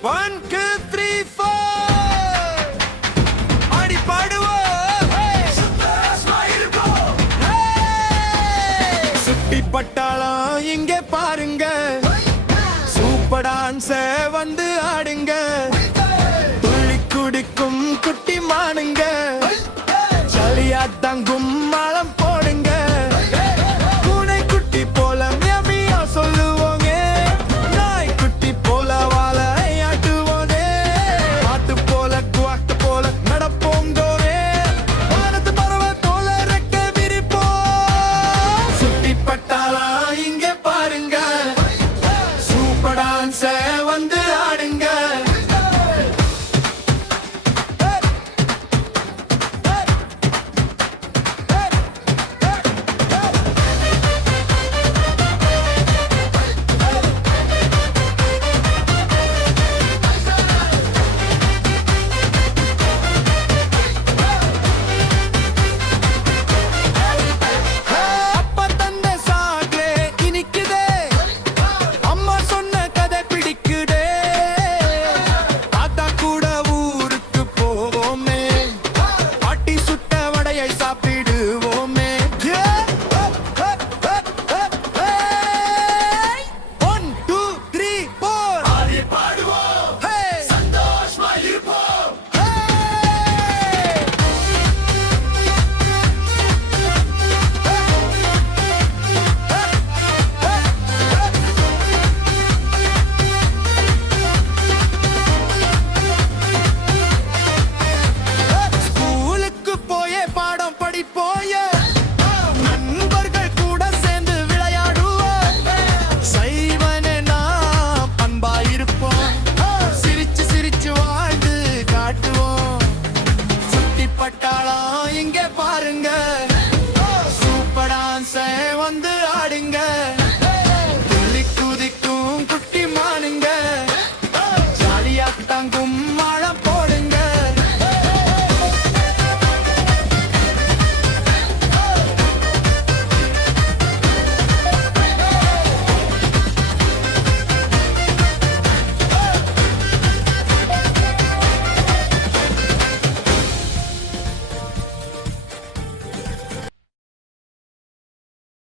1 2 3 4 ஆடி பாடுவோம் சுட்டி பட்டாளம் இங்கே பாருங்க சூப்பர் டான்ஸ் வந்து ஆடுங்க துள்ளி குடிக்கும் குட்டி மானுங்க ஜலியா தங்கும் மாளம் போடுங்க பூனை குட்டி போல மியா சொல்லுவோங்க நாய் குட்டி போல வாழ ஆட்டுவோனே ஆட்டு போல குவாட்டு போல நடப்போம் தோனே வானத்து பறவை போல ரெக்க விரிப்போம் சுட்டி பட்டாளம் இங்கே பாருங்க சூப்பர் டான்ஸ் வந்து ஆடுங்க அப்பா தந்த சாக்லே இனிக்குதே அம்மா சொன்ன கதை பிடிக்குதே தாத்தா கூட ஊருக்கு போவோமே பாட்டி சுட்ட வடையை சாப்பிடுவோமே 1 2 3 4 ஆடி பாடுவோம் சந்தோஷமா இருப்போம் ஸ்கூலுக்கு போயே பாடம் படிப்போய நண்பர்கள் கூட சேர்ந்து விளையாடுவோம் சைவனே நாம் அன்பாயிருப்போம் சிரிச்சு சிரிச்சு வாழ்ந்து காட்டுவோம் சுட்டி பட்டாளம் இங்கே பாருங்க சூப்பர் டான்ஸ் வந்து ஆடுங்க